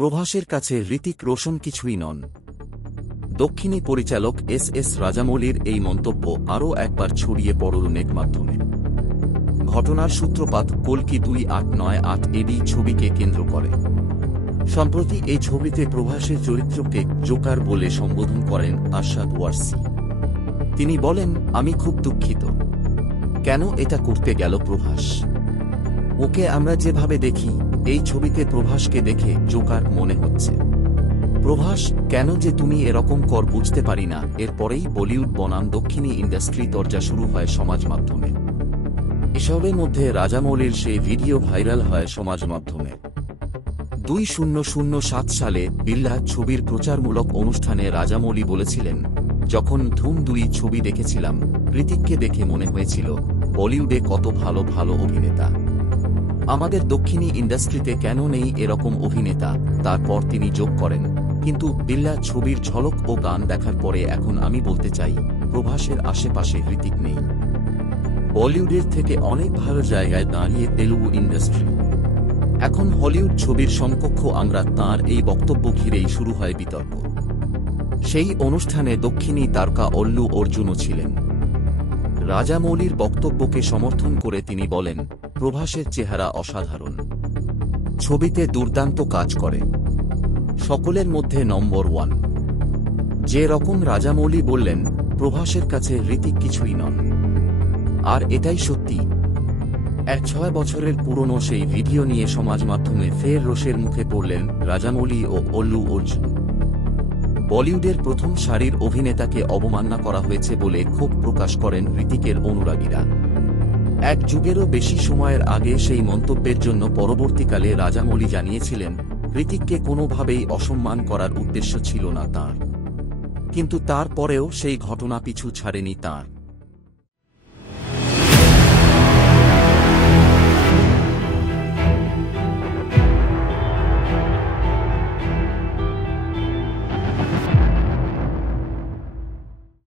প্রভাসের কাছে হৃতিক রোশন কিছুই নন। দক্ষিণী পরিচালক এস রাজামৌলির এই মন্তব্য আরও একবার ছড়িয়ে পড়ল নেট মাধ্যমে। ঘটনার সূত্রপাত কল্কি 2898 এডি ছবিকে কেন্দ্র করে। সম্প্রতি এই ছবিতে প্রভাসের চরিত্রকে জোকার বলে সম্বোধন করেন আরশাদ ওয়ারসি। তিনি বলেন, আমি খুব দুঃখিত। কেন এটা করতে গেল প্রভাস? ওকে আমরা যেভাবে দেখি, এই ছবিতে প্রভাসকে দেখে জোকার মনে হচ্ছে। প্রভাস, কেন যে তুমি এরকম কর বুঝতে পারি না। এরপরেই বলিউড বনাম দক্ষিণী ইন্ডাস্ট্রি তরজা শুরু হয় সমাজ মাধ্যমে। এসবের মধ্যে রাজামৌলির সেই ভিডিও ভাইরাল হয় সমাজ মাধ্যমে। 2007 সালে বিল্লাহ ছবির প্রচারমূলক অনুষ্ঠানে রাজামৌলি বলেছিলেন, যখন ধুম 2 ছবি দেখেছিলাম, হৃতিককে দেখে মনে হয়েছিল বলিউডে কত ভালো ভালো অভিনেতা, আমাদের দক্ষিণী ইন্ডাস্ট্রিতে কেন নেই এরকম অভিনেতা। তারপর তিনি যোগ করেন, কিন্তু বিল্লাহ ছবির ঝলক ও গান দেখার পরে এখন আমি বলতে চাই, প্রভাসের আশেপাশে হৃতিক নেই। বলিউডের থেকে অনেক ভালো জায়গায় দাঁড়িয়ে তেলুগু ইন্ডাস্ট্রি। এখন হলিউড ছবির সমকক্ষ আমরা। তাঁর এই বক্তব্য ঘিরেই শুরু হয় বিতর্ক। সেই অনুষ্ঠানে দক্ষিণী তারকা অল্লু অর্জুনও ছিলেন। রাজামৌলির বক্তব্যকে সমর্থন করে তিনি বলেন, প্রভাসের চেহারা অসাধারণ, ছবিতে দুর্দান্ত কাজ করে, সকলের মধ্যে নম্বর 1। যে রকম রাজামৌলি বললেন, প্রভাসের কাছে হৃতিক কিছুই নন, আর এটাই সত্যি। 6 বছরের পুরনো সেই ভিডিও নিয়ে সমাজ মাধ্যমে ফের রোষের মুখে পড়লেন রাজামৌলি ও অল্লু অর্জুন। বলিউডের প্রথম সারির অভিনেতাকে অবমাননা করা হয়েছে বলে ক্ষোভ প্রকাশ করেন হৃতিকের অনুরাগীরা। এক যুগেরও বেশি সময়ের আগে সেই মন্তব্যের জন্য পরবর্তীকালে রাজামৌলি জানিয়েছিলেন, হৃতিককে কোনোভাবেই অসম্মান করার উদ্দেশ্য ছিল না তাঁর, কিন্তু তারপরেও সেই ঘটনা পিছু ছাড়েনি তাঁর।